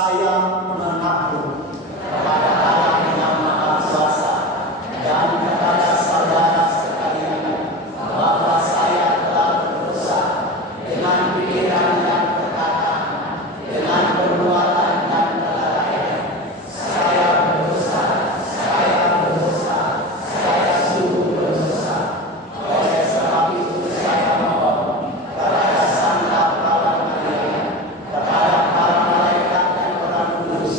Saya mengaku kepada Allah yang Maha Kuasa dan kepada saudara sekalian bahwa saya telah berdosa dengan pikiran dan perkataan, dengan perbuatan dan kelalaian. Saya berdosa, saya sungguh berdosa. Oleh sebab itu saya mohon kepada Sang Bapa Maria, kepada para malaikat dan orang kudus,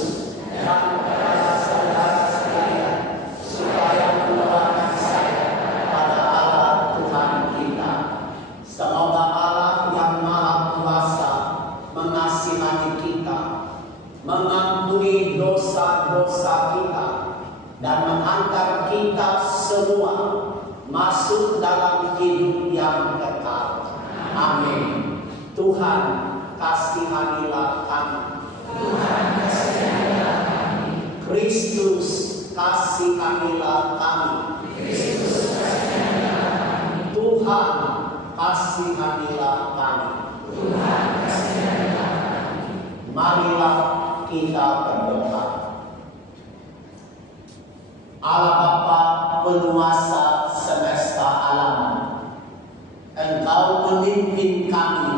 dan kepada saudara sekalian, supaya mendoakan saya pada Allah Tuhan kita. Semoga Allah yang Maha Kuasa mengasihani kita, mengampuni dosa-dosa kita, dan mengantar kita semua masuk dalam hidup yang kekal. Amin. Tuhan, kasihanilah kami. Kristus, kasihanilah kami. Tuhan, kasihanilah kami. Marilah kita berdoa. Allah Bapa penguasa semesta alam, Engkau memimpin kami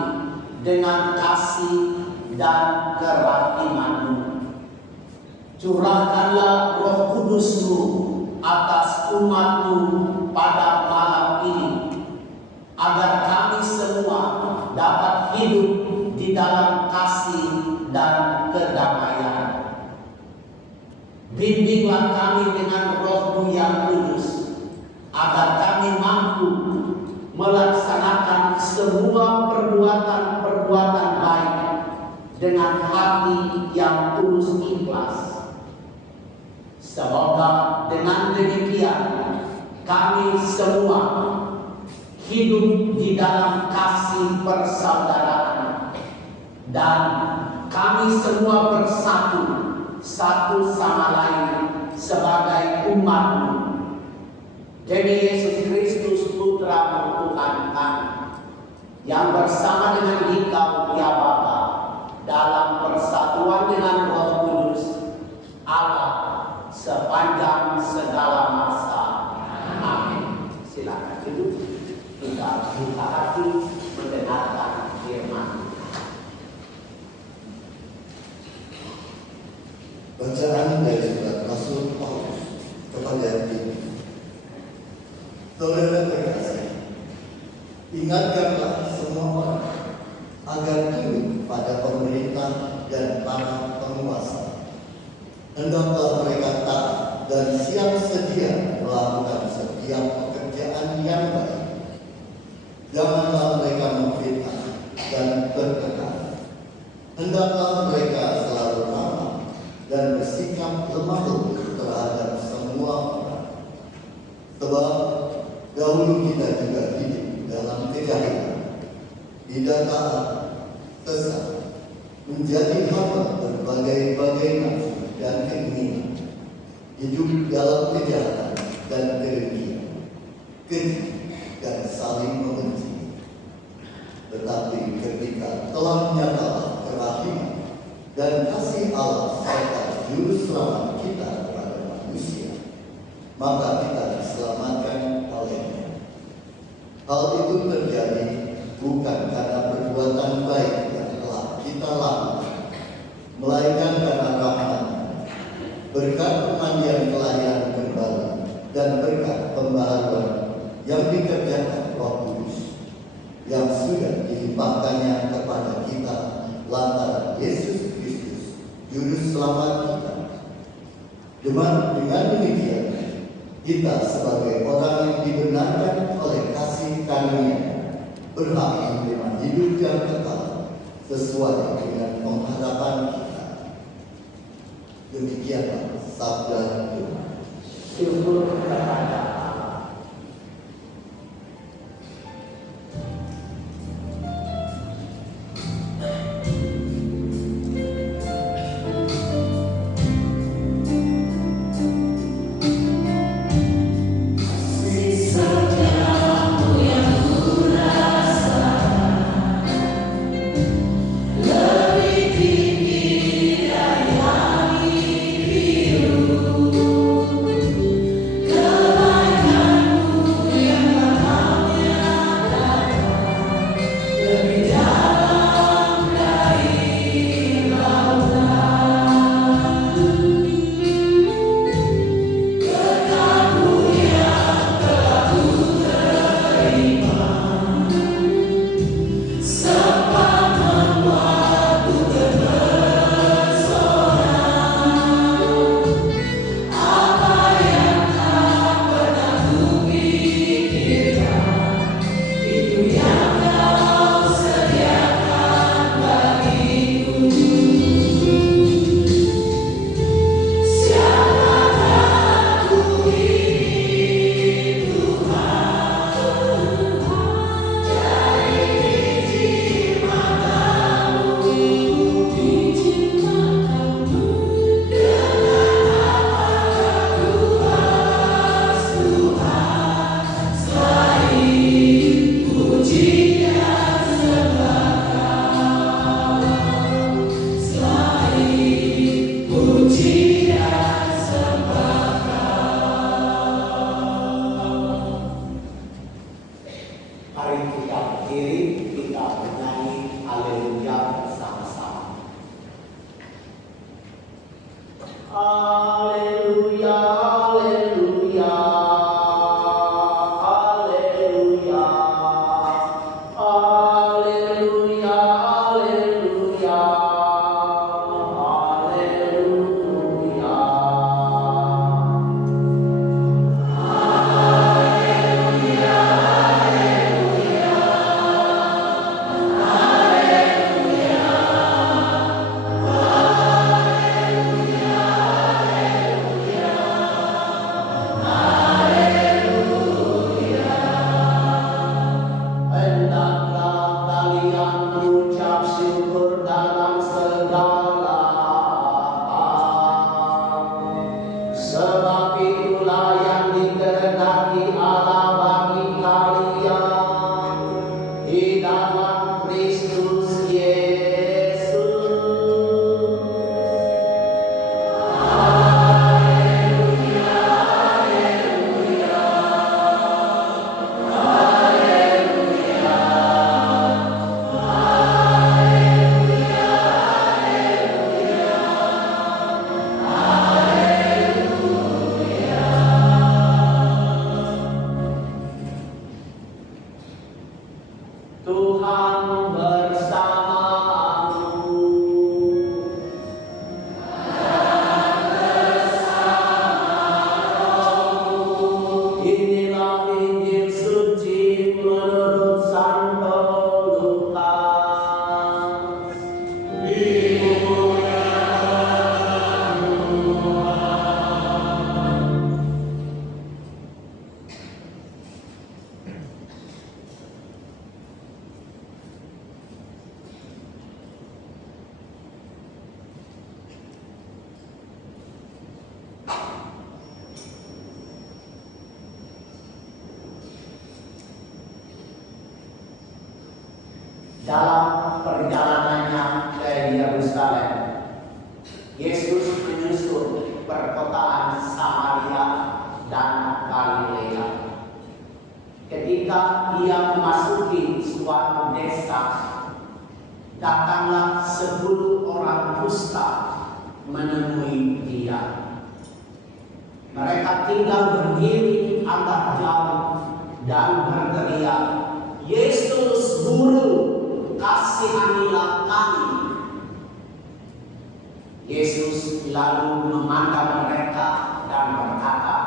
dengan kasih dan kerahiman-Mu. Curahkanlah Roh Kudus-Mu atas umat-Mu pada malam ini, agar kami semua dapat hidup di dalam kasih dan kedamaian. Bimbinglah kami dengan Roh-Mu yang kudus, agar kami mampu melaksanakan semua perbuatan-perbuatan baik dengan hati yang tulus ikhlas. Semoga dengan demikian kami semua hidup di dalam kasih persaudaraan, dan kami semua bersatu satu sama lain sebagai umat-Mu. Demi Yesus Kristus Putra-Mu Tuhan kami, yang bersama dengan Dikau ya Bapa dalam persatuan dengan Roh Kudus Allah sepanjang segala masa. Amin. Silakan duduk. Kita buka hati mendengarkan firman. Bacaan dari surat Rasul Paulus kepada Timotius. Saudara terkasih, ingatkanlah semua orang agar tunduk pada pemerintah dan para penguasa. Hendaklah mereka taat dan siap sedia melakukan setiap pekerjaan yang baik. Janganlah mereka memfitnah dan bertengkar. Hendaklah mereka selalu ramah dan bersikap lemah lembut terhadap semua orang. Sebab dahulu kita juga hidup dalam kejahilan, tidak taat, sesat, menjadi hamba berbagai-bagai nafsu dan keinginan, hidup dalam kejahatan dan kedengkian, keji dan saling membenci. Tetapi ketika telah nyata kerahiman dan kasih Allah serta juru selamat kita kepada manusia, maka kita diselamatkan olehnya. Hal itu terjadi bukan karena perbuatan baik yang telah kita lakukan, melainkan karena rahmat, berkat pemandian kelahiran kembali dan berkat pembaharuan yang dikerjakan Roh Kudus, yang sudah dilimpahkannya kepada kita lantaran Yesus Kristus, Juru Selamat kita. Dengan demikian, kita sebagai orang yang dibenarkan oleh kasih karunia berhak menerima hidup yang kekal sesuai dengan pengharapan kita. Demikianlah sabda Tuhan. Syukur kepada Allah. Lebih tinggi dari Dalam perjalanannya ke Yerusalem, Yesus menyusur perkotaan Samaria dan Galilea. Ketika ia memasuki suatu desa, datanglah 10 orang kusta menemui dia. Mereka tinggal berdiri agak jauh dan berteriak, "Yesus, Guru, kasihanilah kami." Yesus lalu memandang mereka dan berkata,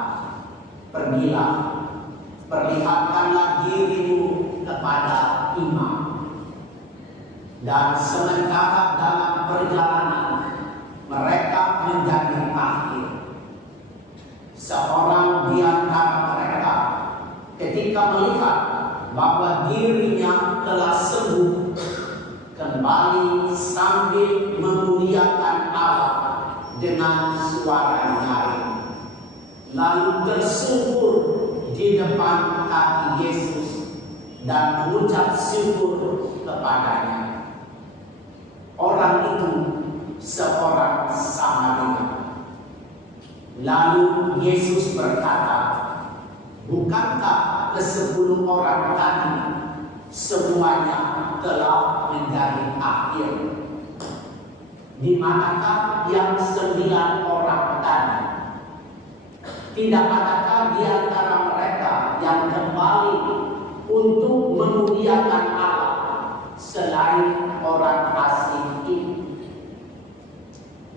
"Pergilah, perlihatkanlah dirimu kepada imam." Dan sementara dalam perjalanan mereka menjadi akhir, seorang di antara mereka ketika melihat bahwa dirinya telah sembuh, kembali sambil memuliakan Allah dengan suara nyaring, lalu tersungkur di depan kaki Yesus dan mengucap syukur kepadanya. Orang itu seorang Samaria. Lalu Yesus berkata, "Bukankah ke-10 orang tadi semuanya telah menjadi akhir? Di manakah yang 9 orang tadi? Tidak adakah di antara mereka yang kembali untuk memuliakan Allah selain orang asing ini?"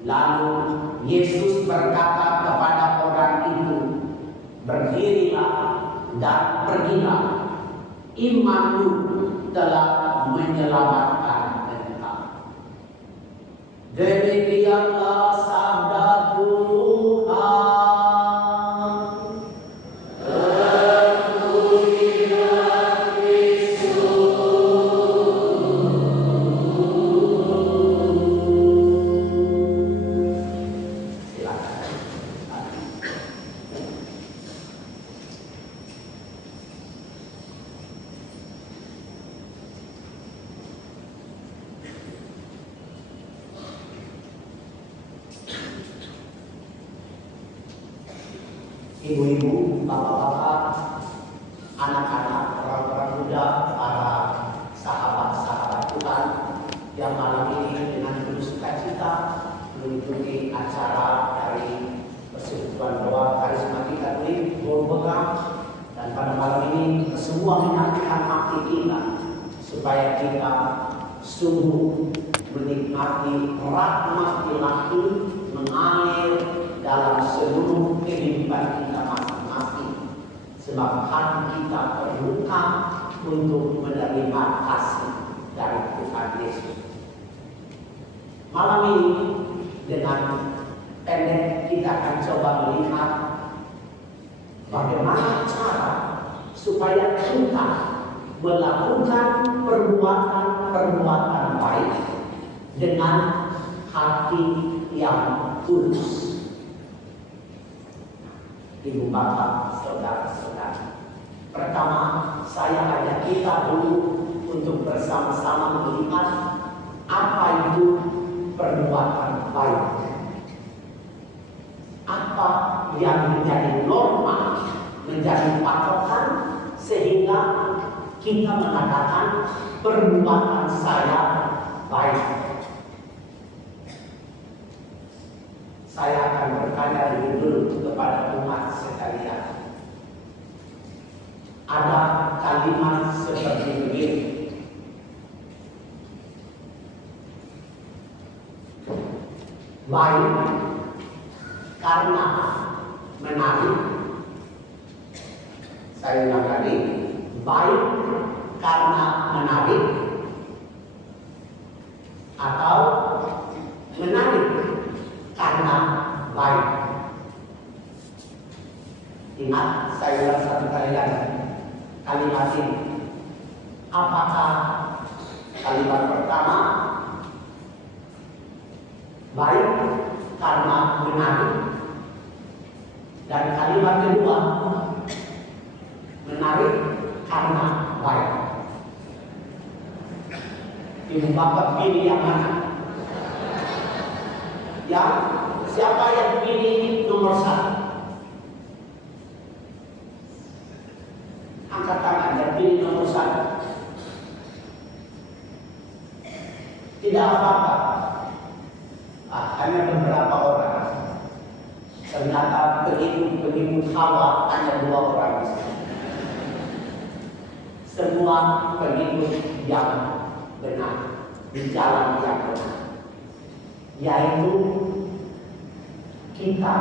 Lalu Yesus berkata kepada orang itu, "Berdirilah dan pergilah, imanmu telah menyelamatkan engkau." Demikianlah sabda Tuhan. Ibu-ibu, bapak-bapak, anak-anak, orang-orang muda, para sahabat-sahabat Tuhan yang malam ini dengan penuh sukacita mengikuti acara dari Persekutuan Doa Karismatik Katolik Golgota, dan pada malam ini semua menantikan hati kita supaya kita sungguh menikmati rahmat ilahi mengalir dalam seluruh kehidupan kita masing-masing. Sebab hati kita terbuka untuk menerima kasih dari Tuhan Yesus. Malam ini dengan pendek kita akan coba melihat bagaimana cara supaya kita melakukan perbuatan-perbuatan baik dengan hati yang tulus. Ibu bapak, saudara-saudara, pertama saya ajak kita dulu untuk bersama-sama melihat apa itu perbuatan baik. Apa yang menjadi norma, menjadi patokan sehingga kita mengatakan perbuatan saya baik. Saya akan bertanya dulu kepada umat sekalian. Ada kalimat seperti begini. Baik karena menarik. Saya ulang lagi. Baik karena menarik atau menarik karena baik. Ingat, saya ulang satu kali lagi kalimat ini. Apakah kalimat pertama baik karena menarik, dan kalimat kedua menarik karena baik? Ibu bapak pilih yang mana? Ya, siapa yang pilih nomor 1? Angkat tangan yang pilih nomor 1. Tidak apa-apa. Hanya beberapa orang. Ternyata pengikut Hawa hanya 2 orang. Semua pengikut yang benar, di jalan yang benar, yaitu kita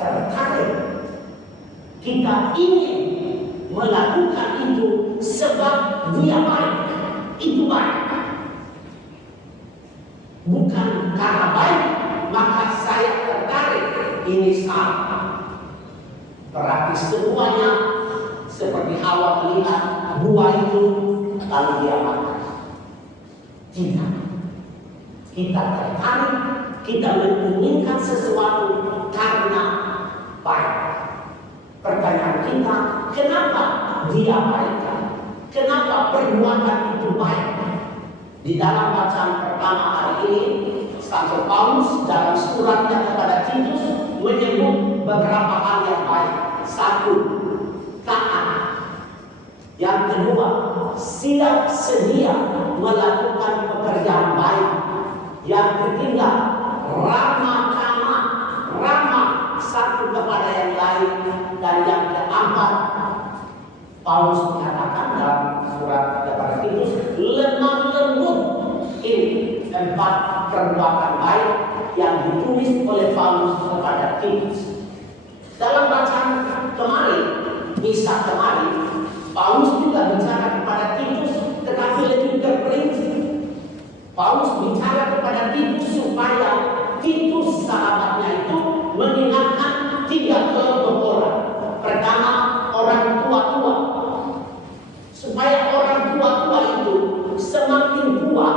tertarik, kita ingin melakukan itu sebab dia baik, itu baik. Bukan karena baik maka saya tertarik, ini salah. Berarti semuanya seperti Hawa melihat buah itu lalu dia makan. Tidak. Kita tertarik, kita menginginkan sesuatu karena baik. Pertanyaan kita, kenapa dia baik? Kenapa perbuatan itu baik? Di dalam bacaan pertama hari ini, Santo Paulus dalam suratnya kepada Titus menyebut beberapa hal yang baik. 1, taat. Yang kedua, siap sedia melakukan pekerjaan baik. Yang ketiga, ramah satu kepada yang lain. Dan yang keempat, Paulus menyatakan dalam surat kepada Titus, lemah lembut. Ini 4 perbuatan baik yang ditulis oleh Paulus kepada Titus. Dalam bacaan kemarin, misa kemarin, Paulus juga bicara kepada Titus, tetapi lebih terperinci. Paulus bicara kepada Titus supaya Titus sahabatnya itu mengingatkan 3 kelompok orang. Pertama, orang tua-tua. Supaya orang tua-tua itu semakin tua,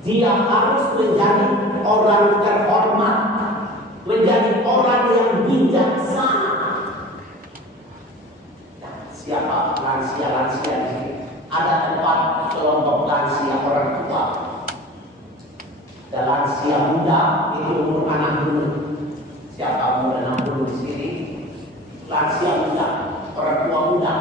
dia harus menjadi orang terhormat, menjadi orang yang bijaksana. Siapa lansia-lansia ini? Ada 4 kelompok lansia orang tua. Ada lansia muda, itu umur 60. Siapa umur 60 di sini? Lansia muda, orang tua muda.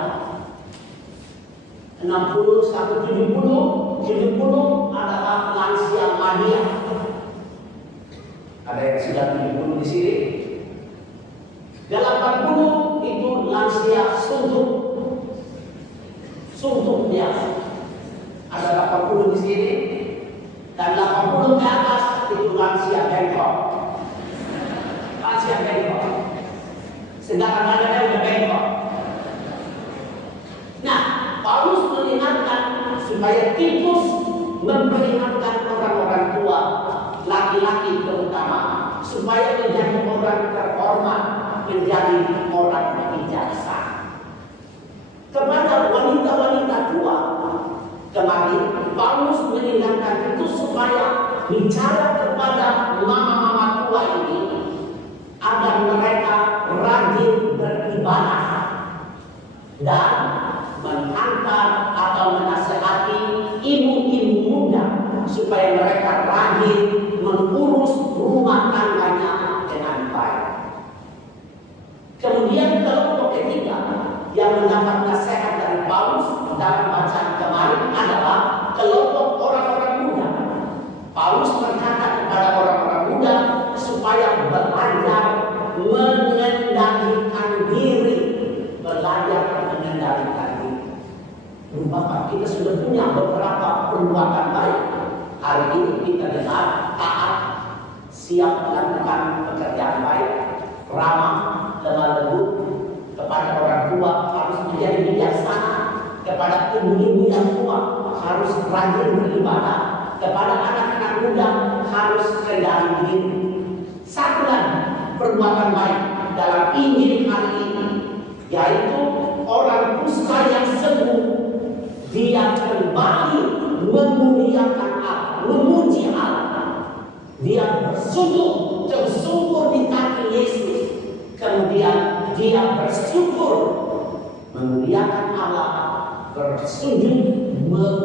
60 sampai 70 adalah lansia mania. Ada yang sudah 70 di sini. 80 itu lansia suntuk biasa. Ada 80 di sini dan 80 20 ke atas itu lansia bengkok. Lansia bengkok. Sedangkan badannya udah bengkok. Nah, Paulus mengingatkan supaya Titus memperingatkan orang-orang tua, laki-laki terutama, supaya menjadi orang terhormat, menjadi orang bijaksana. Kepada wanita-wanita tua, kemarin Paulus mengingatkan itu supaya bicara kepada mama-mama tua ini agar mereka rajin beribadah dan menghantar atau menasihati ibu-ibu muda supaya mereka rajin mengurus rumah tangganya dengan baik. Kemudian kelompok ketiga yang mendapat nasihat dari Paulus dalam bacaan kemarin adalah kelompok orang-orang muda. Paulus berkata kepada orang-orang muda supaya belajar mengendalikan diri, belajar mengendalikan diri. Bapak, kita sudah punya beberapa perbuatan baik. Hari ini kita dengar taat, siap melakukan pekerjaan baik, ramah, lemah lembut, kepada orang tua harus menjadi bijaksana, kepada ibu-ibu yang tua harus rajin beribadah, kepada anak-anak muda harus kendali diri. Satu lagi perbuatan baik dalam Injil hari ini, yaitu orang kusta yang sembuh, dia kembali memuliakan Allah, memuji Allah. Dia bersujud, tersungkur di kaki Yesus. Kemudian dia bersyukur, memuliakan Allah, bersujud,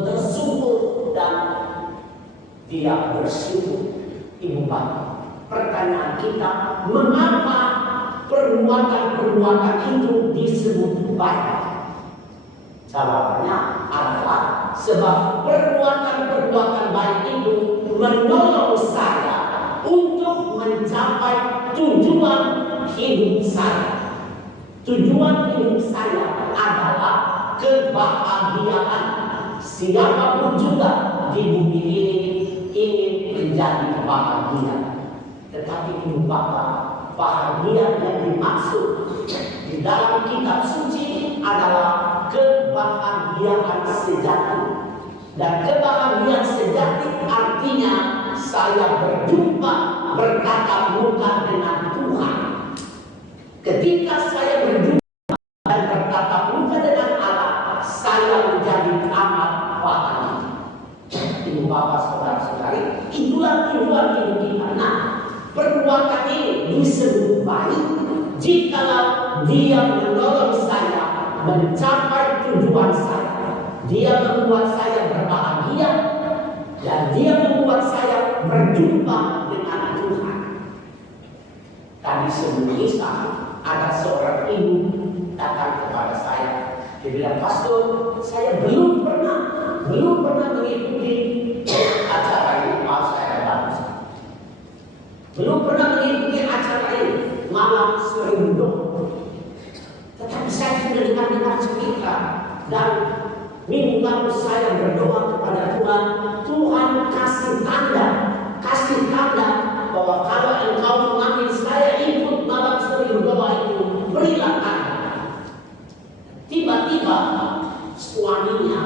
tersungkur, dan dia bersyukur. Ibu bapak, pertanyaan kita, mengapa perbuatan-perbuatan itu disebut baik? Jawabannya adalah sebab perbuatan-perbuatan baik itu menolong saya untuk mencapai tujuan hidup saya. Tujuan hidup saya adalah kebahagiaan. Siapapun juga di bumi ini ingin menjadi bahagia. Tetapi ibu bapak, bahagia yang dimaksud di dalam kitab suci adalah kebahagiaan sejati. Dan kebahagiaan sejati artinya saya berjumpa, bertatap muka dengan Tuhan. Ketika saya berjumpa dan bertatap muka dengan Allah, saya menjadi amat bahagia. Ibu bapak, saudara-saudari, itulah tujuan hidup kita. Nah, perbuatan ini disebut baik jikalau dia menolong saya mencapai tujuan saya. Dia membuat saya berbahagia dan dia membuat saya berjumpa dengan Tuhan. Tadi sebelum Isa ada seorang ibu datang kepada saya. Dia bilang, pastor, saya belum pernah mengikuti acara ini. Maaf, saya bagus. Belum pernah mengikuti acara ini, malam 1000 dolar. Tetapi saya sudah dengar cerita dan minggu lalu saya berdoa kepada Tuhan. Tuhan kasih tanda bahwa kalau engkau mengambil saya ikut malam 1000 doa itu, berilah tanda. Tiba-tiba suaminya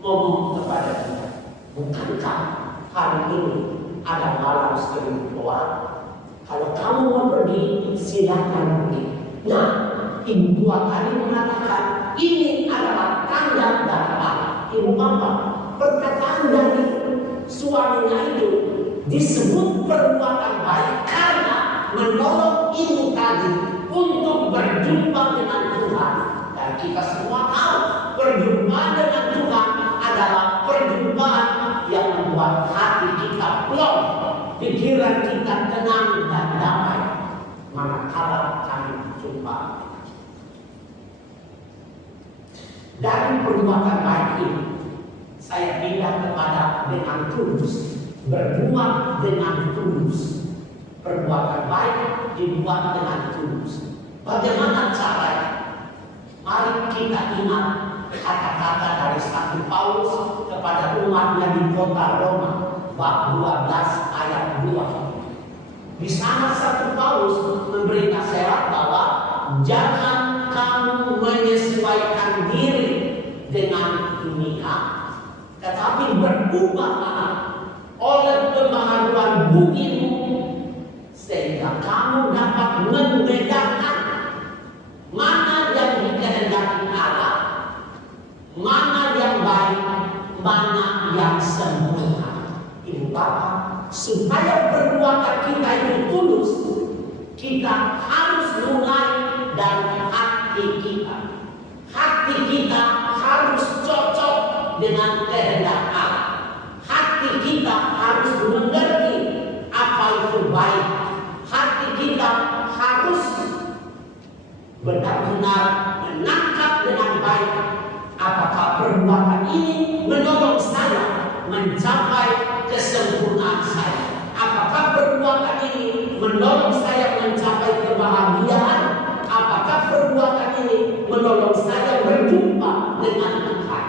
ngomong kepada dia, bukankah hari ini ada malam 1000 doa? Kalau kamu mau pergi, silakan pergi. Nah, ibu tua tadi mengatakan ini adalah tanda dari Allah. Ibu bapak, perkataan dari suaminya itu disebut perbuatan baik karena menolong ibu tadi untuk berjumpa dengan Tuhan. Dan kita semua tahu perjumpaan dengan Tuhan adalah perjumpaan yang membuat hati kita plong, pikiran kita tenang dan damai manakala kami berjumpa. Dari perbuatan baik ini, saya pindah kepada dengan tulus, berbuat dengan tulus. Perbuatan baik dibuat dengan tulus. Bagaimana caranya? Mari kita ingat kata-kata dari Santo Paulus kepada umatnya di kota Roma. bab 12 ayat 2. Di sana Satu Paulus memberi nasihat bahwa jangan kamu menyesuaikan diri dengan dunia, tetapi berubahlah oleh pembaharuan bumimu, sehingga kamu dapat membedakan mana yang dikehendaki Allah, mana yang baik, mana yang sempurna. Ibu Bapak, supaya perbuatan kita itu tulus, kita harus mulai dari hati kita. Hati kita harus cocok dengan kehendak Allah. Hati kita harus mengerti apa itu baik. Hati kita harus benar-benar menangkap dengan baik apakah perbuatan ini menolong saya mencapai kesempurnaan saya. Apakah perbuatan ini menolong saya mencapai kebahagiaan? Apakah perbuatan ini menolong saya berjumpa dengan Tuhan?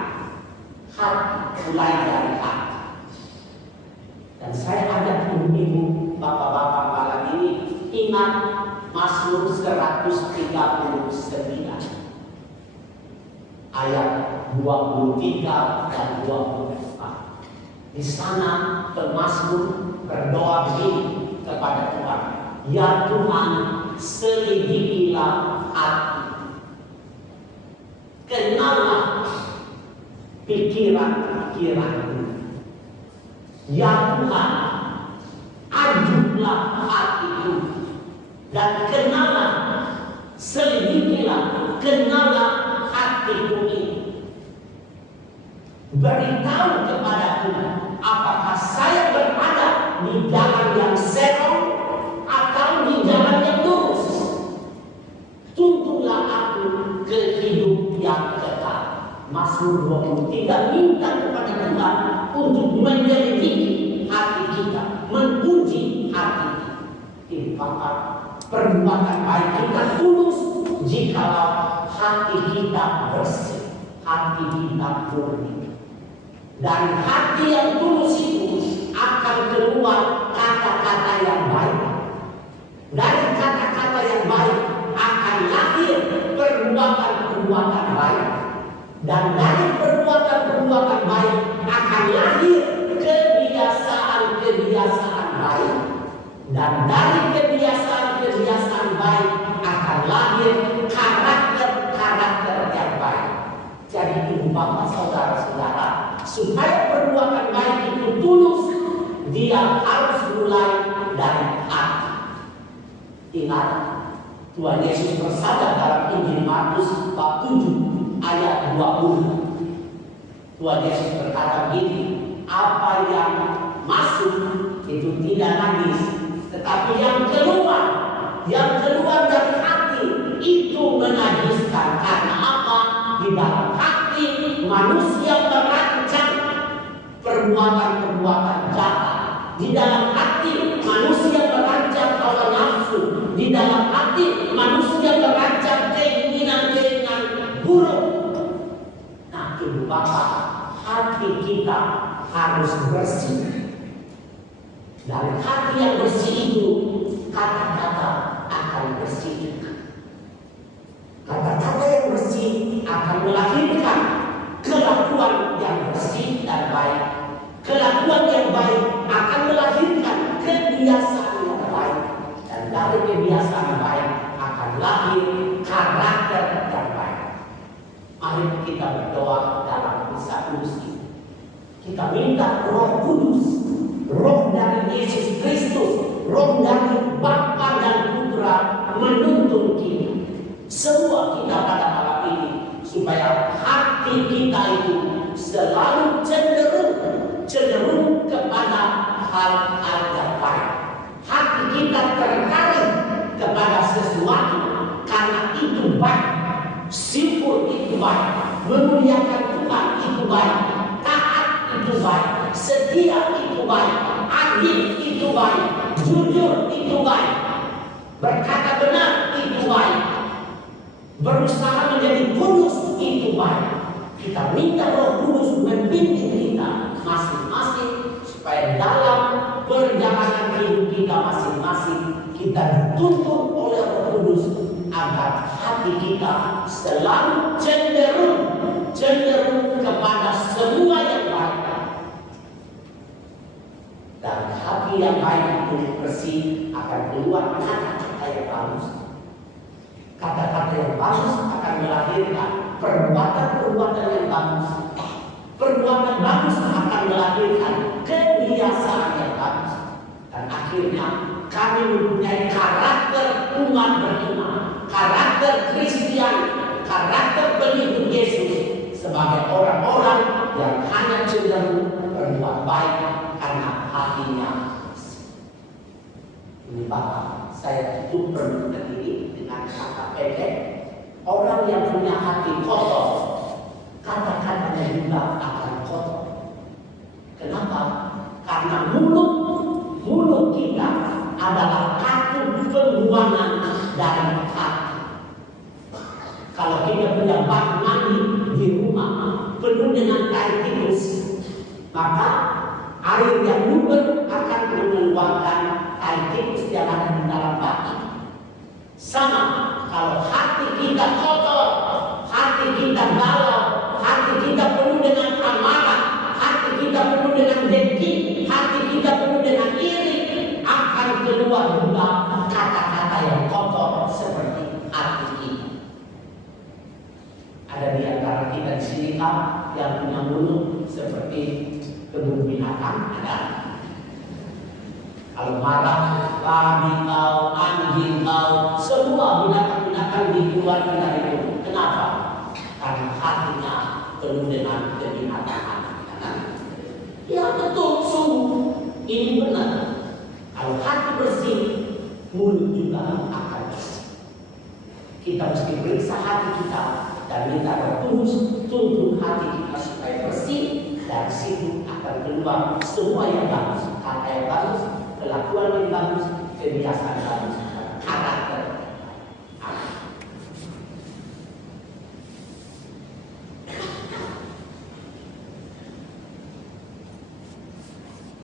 Hati, mulai dari hati. Dan saya ajak ibu-ibu, bapak-bapak malam ini ingat Mazmur 139 ayat 23 dan 24. Di sana pemazmur berdoa begini kepada Tuhan, ya Tuhan, selidikilah hati, kenallah pikiran-pikiranku. Ya Tuhan, ajublah hatiku, dan kenallah, selidikilah, kenallah hatiku ini. Beritahu kepadaku apakah saya berada di jalan yang serong atau di jalan yang lurus. Tuntunlah aku ke hidup yang kekal. Mazmur 23 minta kepada Tuhan untuk menyelidiki hati kita, menguji hati kita. Perbuatan baik kita tulus jikalau hati kita bersih, hati kita murni. Dari hati yang tulus itu akan keluar kata-kata yang baik. Dari kata-kata yang baik akan lahir perbuatan-perbuatan baik. Dan dari perbuatan-perbuatan baik akan lahir kebiasaan-kebiasaan baik. Dan dari kebiasaan-kebiasaan baik akan lahir karakter-karakter yang baik. Jadi ibu bapak saudara-saudara, supaya perbuatan baik itu tulus, dia harus mulai dari hati. Ingat, Tuhan Yesus bersabda dalam Injil Markus bab 7 ayat 20. Tuhan Yesus berkata begini, apa yang masuk itu tidak najis, tetapi yang keluar dari hati itu menajiskan. Karena apa? Di dalam hati manusia merancang perbuatan-perbuatan jahat. Di dalam hati manusia merancang hawa nafsu. Di dalam hati manusia merancang keinginan-keinginan buruk. Nah, ibu bapak, hati kita harus bersih. Dari hati yang bersih itu, kata-kata akan bersih juga. Kata-kata yang bersih akan melahirkan kelakuan yang bersih dan baik. Kelakuan yang baik akan melahirkan kebiasaan yang baik. Dan dari kebiasaan baik akan lahir karakter yang baik. Mari kita berdoa dalam kisah kudus ini. Kita minta Roh Kudus, Roh dari Yesus Kristus, Roh dari Bapa dan Putra menuntun kita. Semua kita pada malam ini, supaya hati kita itu selalu cenderung kepada hal-hal yang baik. Hati kita tertarik kepada sesuatu karena itu baik. Syukur itu baik, memuliakan Tuhan itu baik, taat itu baik, setia itu baik, adil itu baik, jujur itu baik, berkata benar itu baik, berusaha menjadi kudus itu baik. Kita minta Roh Kudus membimbing kita masing-masing supaya dalam perjalanan hidup kita masing-masing kita dituntun oleh Roh Kudus agar hati kita selalu cenderung kepada semua yang baik. Dan hati yang baik itu bersih akan keluar kata-kata yang bagus. Kata-kata yang bagus akan melahirkan perbuatan-perbuatan yang bagus. Perbuatan bagus akan melahirkan kebiasaan yang bagus. Dan akhirnya kami mempunyai karakter umat beriman, karakter Kristian, karakter pengikut Yesus sebagai orang-orang yang hanya cenderung berbuat baik karena hatinya. Ini Bapak, saya tutup permintaan ini dengan kata pendek. Orang yang punya hati kotor, kata-katanya juga akan kotor. Kenapa? Karena mulut kita adalah kartu pembuangan dari hati. Kalau kita punya bak mandi di rumah penuh dengan air tikus, maka air yang luber akan mengeluarkan air tikus yang ada di dalam bak itu. Sama, kalau hati kita kotor, hati kita galau, hati kita penuh dengan amarah, hati kita penuh dengan dengki, hati kita penuh dengan iri, akan keluar juga kata-kata yang kotor seperti hati kita. Ada di antara kita di sini yang punya mulut seperti kebun binatang, ada. Kalau marah, babi kau, anjing kau, semua binatang-binatang dikeluarkan dari mulut. Kenapa? Karena hatinya penuh dengan kebinatangan. Ya betul, sungguh ini benar. Kalau hati bersih, mulut juga akan bersih. Kita mesti periksa hati kita dan minta Roh Kudus tuntun hati kita supaya bersih. Dari situ akan keluar semua yang bagus, kata yang bagus, kelakuan yang bagus, kebiasaan bagus, kata